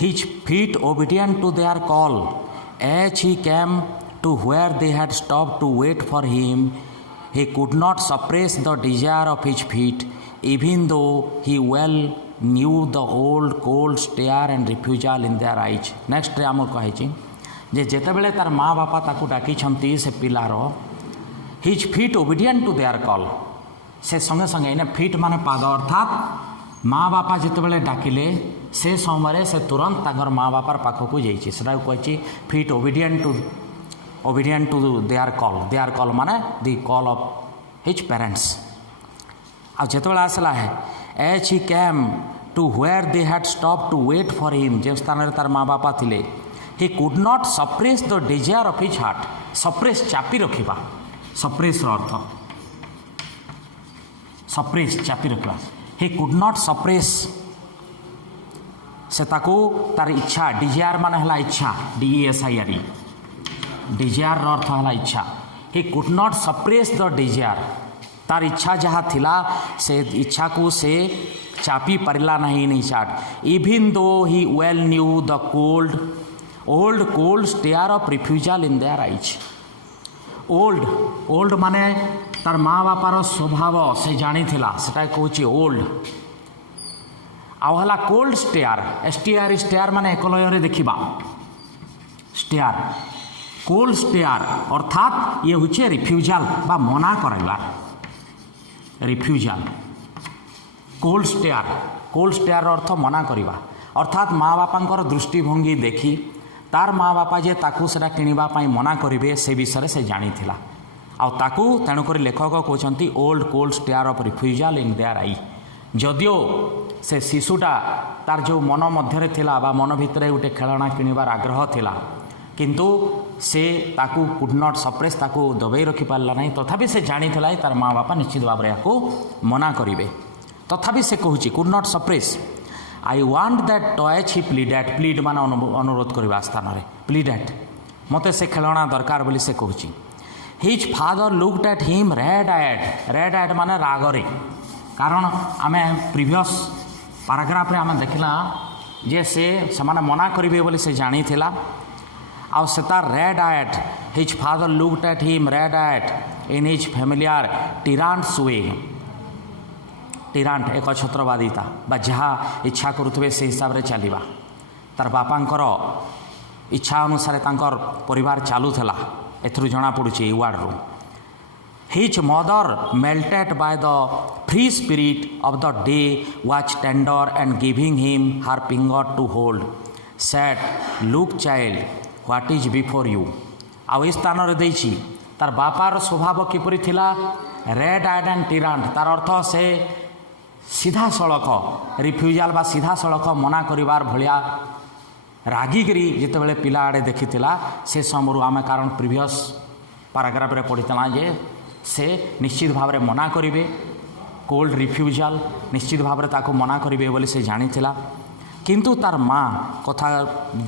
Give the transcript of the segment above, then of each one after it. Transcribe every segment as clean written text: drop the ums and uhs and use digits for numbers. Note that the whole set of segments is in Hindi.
his feet obedient to their call. As he came to where they had stopped to wait for him, he could not suppress the desire of his feet, even though he well knew the old cold stare and refusal in their eyes. Next रे आमर कही जे जेतेबेले तार माँ बापा ताकू डाकी से पिलार his feet obedient to their call से संगे संगे इने फिट माने पाद अर्थात माँ बापा जितेबेले डाकिले से समय से तुरंत ताकर माँ बापार पाखक जाइए से कही फिट ओबिडिएंट टू देयर कॉल माने the call of his parents आ जितेबेले आसला है as he came to where they had stop to wait for him जो स्थान तार माँ बापा थिले he could not suppress the desire of his heart suppress चापी रखा सप्रेस अर्थ सप्रेस चापी रखा ही कुड नॉट सप्रेस से ताको तार इच्छा डिजायर मान है इच्छा DESIRE डिजायर अर्थ है इच्छा ही could not suppress the Dzire तार इच्छा जहाँ थिला से इच्छा को से चापी पारा ना इन that even though he well knew the old cold stare of refusal in their eyes old माने तार माँ बापार स्वभाव से जानी थिला सेटा कहूँ ओल्ड आला कोल्ड स्टेयर स्टेयर माने एक लय देखा स्टेयर कोल्ड स्टेयर अर्थात ये हूँ रिफ्यूजल बा मना कराइबार रिफ्यूजल कोल्ड स्टेयर अर्थ मना करवा अर्थात माँ बापा दृष्टिभंगी देखी तार माँ बापा जे ताकू सेटा किनिबा पई मना करिवे से विषय से जानी थिला आउ ताकू तेणुक लेखक कहते old cold stare of refusal in their eye जदियो से शिशुटा तार जो मन मध्य थिला बा मन भितर गोटे खेलना किनिबार आग्रह थिला किंतु से ताकू कुड नॉट सप्रेस ताकू दबाई रखी पारला नहीं तथापि से जानी थिला तार माँ बापा निश्चित भाव में मना करिवे तथापि से कहूँ could not suppress I want that toys he plead मान अनुरोध करवा स्थान में प्लीडेट मते से खेलना दरकार बोली से कहूँ his father looked at him red eyed माने रागरे कारण आमे प्रीवियस पैराग्राफ रे आमे देखला जे से समाने मना करिवे बोली से जानी थिला आउ से तार red eyed his father looked at him red eyed in his familiar tyrant's way tyrant एक छत्रवादिता बा जहाँ इच्छा करुवे से हिसाब से चलवा तार बापांकर इच्छा अनुसार तांकर परिवार चलूला एथरू जना पड़ुची वार्ड रू his mother melted by the free spirit of the day was tender and giving him her finger to hold said look child what is before you आउ इस स्थान रे देछि तार बापार स्वभाव किपरि थिला रेड आइड एंड टिरांट तार अर्थ से सीधा सड़क रिफ्यूजल बा सीधा सड़क मना करिवार भलिया रागिकी जितेबाला पिला आड़े देखी से समय आम कारण प्रीवियस पैराग्राफ रे पढ़ीला जे से निश्चित भाव में मना करेंगे कोल्ड रिफ्यूजल निश्चित भाव में ताको मना करेंगे बोली से जानी थिला किंतु तार माँ कथा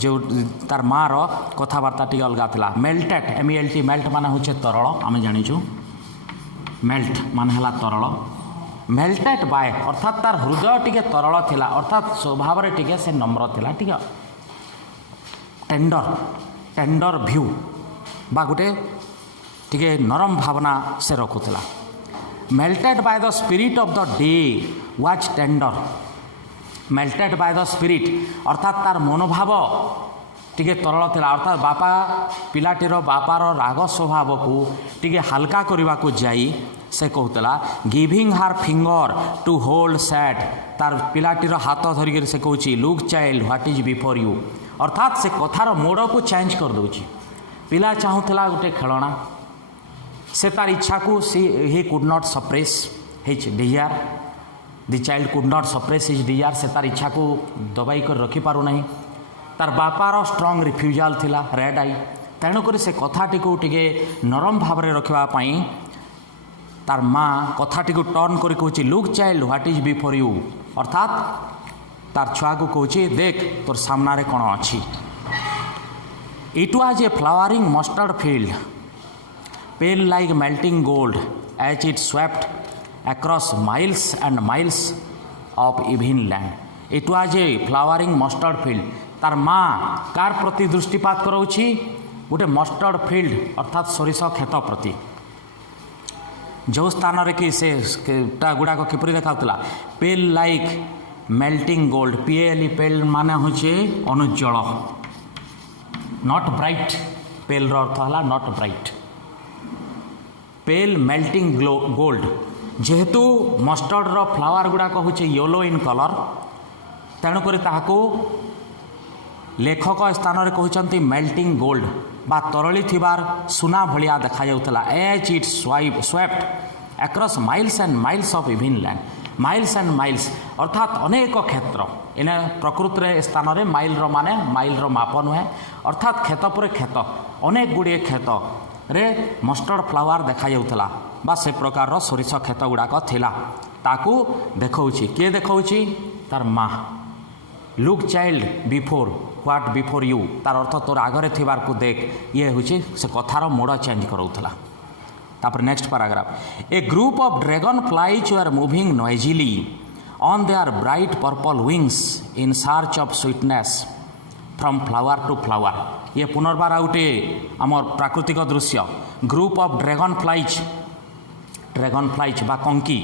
जो तार माँ रो कथबार्ता टी अलग था मेल्टेड MELT मेल्ट मान हूँ तरल आम जाचु मेल्ट मान है तरल मेल्टेड बाय अर्थात तार हृदय टी तरल थिला अर्थात स्वभाव रे टी से नम्र थिला टी टेंडर भ्यू बा गोटे टी नरम भावना से रखुला melted by the spirit of the day was tender melted by the spirit अर्थात तार मनोभाव टी तरल थिला अर्थात बापा पिलाटीर बापार राग स्वभाव को टी हाल्का करने को जाई से कहूला गिविंग हार फिंगर टू होल्ड सैड तार पिलाटीर हाथ धरिक से कहूँ look child what is before you अर्थात से कथार मोड़ को चेंज कर दूची पिला चाहूला गोटे खेलना से तार इच्छा को ही could not suppress his Dzire the child could not suppress his Dzire से तार इच्छा को दबाई कर रखी पारु नहीं तार बापार स्ट्रंग रिफ्यूजल थिला रेड आई तेणुक से कथाटी को टिके नरम भाव में रखापी तार माँ कथाटी को टर्न कर कहूँ look child what is before you अर्थात तार छुआ को कहूँ देख तोर सामने कौन अच्छी it was a flowering mustard field pale like melting gold as it swept across miles and miles of even land it was a flowering mustard field तार माँ कार प्रति दृष्टिपात कराउछि गोटे मस्टर्ड फील्ड अर्थात सोरिष खेत प्रति जो स्थान रे कि से गुड़ाक किपरि देखाउतला pale like melting gold PLE pale माने होचे अनुज्जल नॉट ब्राइट पेल रो अर्थ हला not bright pale melting gold जेहेतु मस्टर्ड रो फ्लावर गुड़ाक होचे येलो इन कलर तेणुक ताहाको लेखक स्थान रे कहउचंती मेल्टिंग गोल्ड बा तरली थिबार सुना भलिया देखा जाउतला as it swept across miles and miles of even land miles and miles अर्थात अनेक क्षेत्र इने प्रकृति रे स्थान रे माइल रो माने माइल रो माप नुहे अर्थात खेत पर खेत अनेक गुड़िए खेत रे मस्टर्ड फ्लावर देखा जाउतला बा से प्रकार रो सोरिष खेत गुड़ाक थिला ताकू देखौछि के देखौछि तार माँ look child before what before you तार अर्थ तोर आगरे थिबार को देख ये होछि से कथार मोड़ चेंज कराउतला तापर next paragraph a group of dragonflies were moving noisily on their bright purple wings in search of sweetness from flower to flower ये पुनर्बार आउटे आमर प्राकृतिक दृश्य ग्रुप ऑफ ड्रैगन फ्लाइज बा कंकी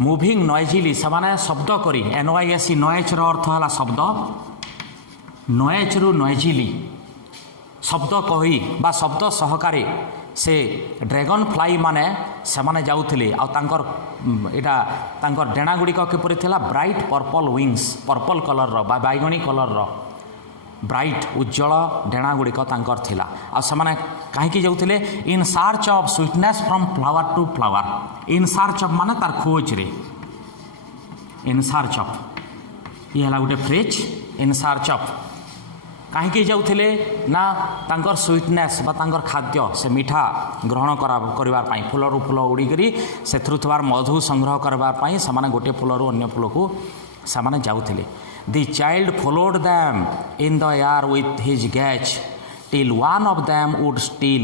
मूविंग नॉइजिली से शब्द करी NYSE नॉइज रो अर्थ है शब्द नॉइज रु नॉइजिली शब्द कही बा शब्द सहकारी से ड्रैगन फ्लाई माने से माने जाउथिले आ तांकर एटा तांकर डेणा गुड़िक किपरि थिला bright purple wings purple colour रो बा बैगनी कलर रो ब्राइट उज्जवल डेणा गुड़िक तांकर थिला आ से कहीं जाउथिले in search of sweetness from flower to flower in search of माने तार खोज रे इन सर्च ऑफ ये हला गोटे फ्रेज इन सर्च ऑफ कहीं जाउथिले ना तांकर स्वीटनेस बा तांकर खाद्य से मीठा ग्रहण करबार पई फूलरू फूल उड़ी करी सेथरु थबार मधु संग्रह करबार पई समाने गोटे फूलरू अन्य फूल को समाने जाउथिले the child followed them in the air with his gaze till one of them would steal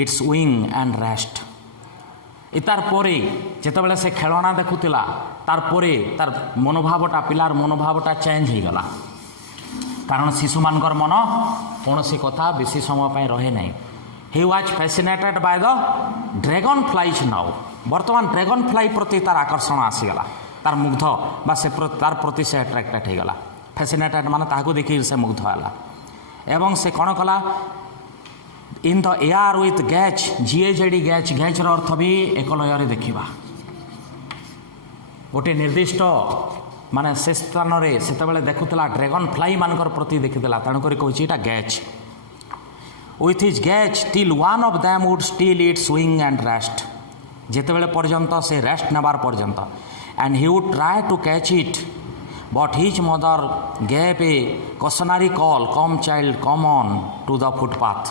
its wing and rest इतार पोरे जेतेबेले से खेलना देखुतिला तार पोरे तार मनोभावटा पिलार मनोभावटा चेंज हो गला कारण शिशु मानकर मन कौनसी कथा बेसी समय पर रहे नहीं he was fascinated by the dragon flies now वर्तमान ड्रैगन फ्लाई प्रति तार आकर्षण आसीगला तार मुग्ध बा से तार प्रति से अट्रैक्टेड हो गला फैसिनेटेड माने ताहाको देखि से मुग्ध होला एवं से कौन कला इन द एयर विथ गैच जीएजेडी गैच गैच रो अर्थ भी एक लय देखा गोटे निर्दिष्ट माने से स्थान रे सेतबेले देखुतला ड्रैगन फ्लाई मानकर प्रति देखितला तेणुक कहछि एटा gaze with his gaze till one of them would still its wing and rest जेतेबेले पर्यंत से रेस्ट नेबार पर्यंत and he would try to catch it But his mother gave a cautionary call, "Come child, come on to the footpath."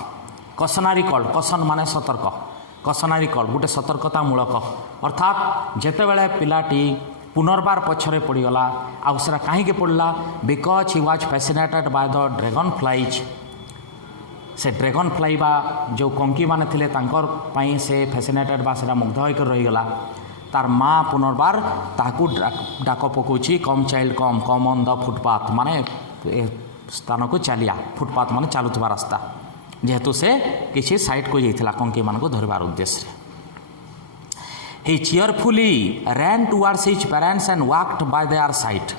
Cautionary call, caution माने सतर्क, cautionary call गोटे सतर्कता मूलक अर्थात जेते बेले पिलाटी पुनर्बार पछरे पड़ीगला आउसरा कहीं पड़ला because he was fascinated by the dragon flies से ड्रैगन फ्लाई बा जो कंकी माने थिले तांकर पई से फैसिनेटेड बा सेटा मुग्ध होकर रहीगला तार माँ पुनर्बार ताकू डाक पकाउछि come child come come on the footpath माने स्थान को चलिया फुटपाथ माने चलुवा रास्ता जेहेतु से किसी साइड को जाइथिला कंकी मान को धरबार उद्देश्य ही cheerfully ran towards his parents and walked by their side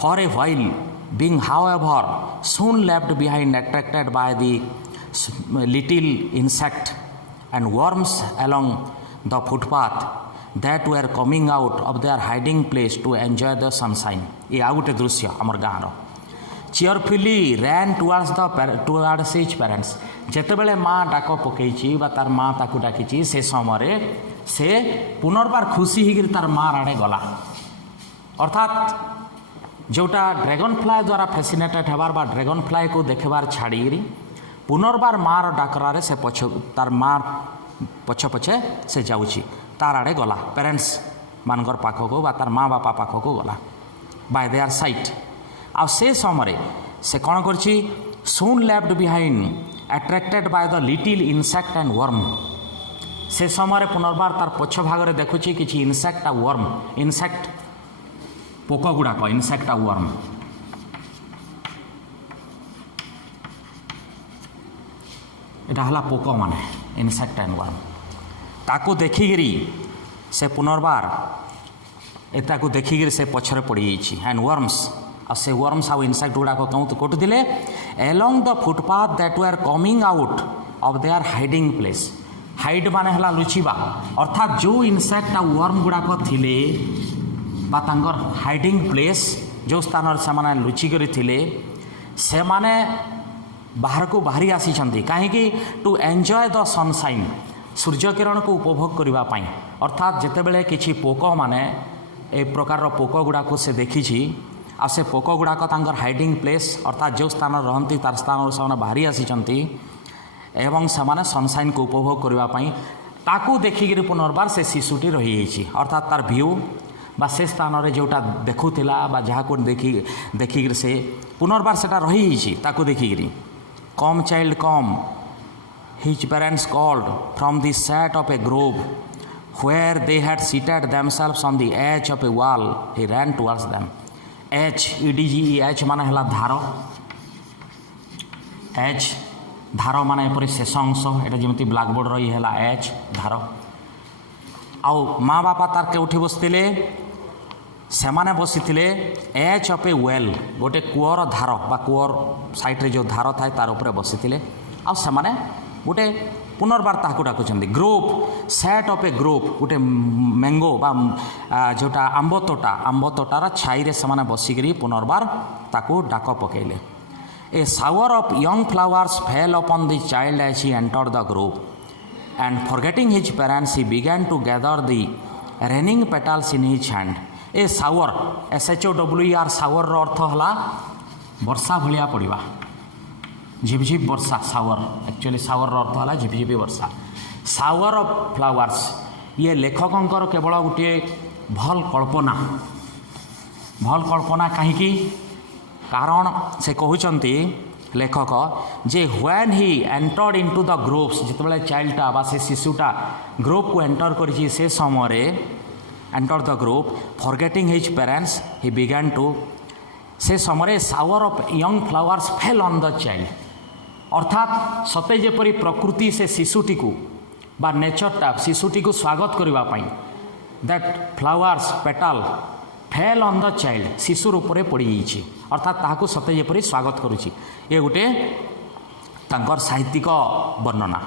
for a while being however soon left behind attracted by the little insect and worms along the footpath that were coming out of their hiding place to enjoy the sunshine ये आ गोटे दृश्य आमर गाँव cheerfully ran towards his parents जेतेबेले माँ डाक पकई तार माँ ताकू डाकी से समय से पुनर्बार खुशी होकर तार माँ आड़े गला अर्थात जोटा ड्रैगन फ्लाई द्वारा फैसिनेटेड होबार बा ड्रैगन फ्लाई को देखबार छाड़ी पुनर्बार माँ डाकरारे से पछ तार माँ पछे पछे से जाऊँगी तार आड़े गला पेरेंट्स मानकर पाखक बा तार माँ बापा पाखक गला बाय देयर साइट आ से समय से कौन करछि soon left behind attracted by the little insect and worm से समय पुनर्बार तार पछ भाग देखुछि किछि इनसेक्ट आ वर्म इनसेक्ट पोक गुड़ाक इनसेक्ट आ वर्म एटा हला पोक माने इनसेक्ट एंड वर्म ताको देखिगिरी से पुनर्बार एताको देखिगिरी से पछरे पड़ी जाइछि एंड वर्म्स आ से वर्म्स आउ इनसेक्ट गुड़ाक कोटु दिले along the footpath that were coming out of their hiding place hide माने हला लुचिबा अर्थात जो इनसेक्ट आ वर्म गुड़ाक थिले बा तांकर हाइडिंग प्लेस जो स्थान से माने लुचि करी थिले से माने बाहर को बाहरी आसी कहीं to enjoy the sunshine Surya Kiran को उपभोग करने अर्थात जितेबले किसी पोक माने ए प्रकार पोक गुड़ाक से देखी आ से पोक गुड़ाक तांकर हाइडिंग प्लेस अर्थात जो स्थान रहती तार स्थान से बाहरी आसी एवं से सनसाइन को उपभोग करने ताकू देखिकी पुनर्बार से शिशुटी रही अर्थात तार भ्यू बा से स्थान रे जोटा देखुला बा जहाँ को देखिकी से पुनर्बार से रही ताकू देखिकी come child come his parents called from the shade of a grove where they had seated themselves on the edge of a wall he ran towards them h edge माने हला धार h धार माने एपरि शेष अंश एटा जेमति ब्लैक बोर्ड रही हला h धार आउ माँ बापा तार के उठी बसतिले से माने बसिथिले एच ऑफ ए वेल गोटे कूअर धार बा कूअर साइड रे जो धार थाए तार ऊपर बसिथिले आ से माने गोटे पुनर्बार ताकू डाकुचंदी group shade of a group गोटे मैंगो बा जोटा आंब तोटार छाई रे से माने बसिकरी पुनर्बार ताकू डाक पकेले a shower of young flowers fell upon the child as he entered the group and forgetting his parents he began to gather the raining petals in his hand a shower SHOWER shower अर्थ है वर्षा भाया पड़ा झिपझिप वर्षा शावर एक्चुअली शावर अर्थ है झिपझिप वर्षा शावर ऑफ फ्लावर्स ये लेखकंकर केवल गोटे भल कल्पना कहीं कारण से कहते लेखक जे when he entered into the groups जितेबाला चाइल्डटा बा से शिशुटा ग्रुप को एंटर करिछि से समय enter the group forgetting his parents he began to से समय shower of young flowers fell on the child अर्थात सते जेपरी प्रकृति से शिशुटी को बा नेचरटा शिशुटी को स्वागत करने that flowers petal fell on the child शिशुर उपरे पड़ जाइए अर्थात ताहाको सते जेपरी स्वागत करुछि ये गोटे तांकर साहित्यिक वर्णना।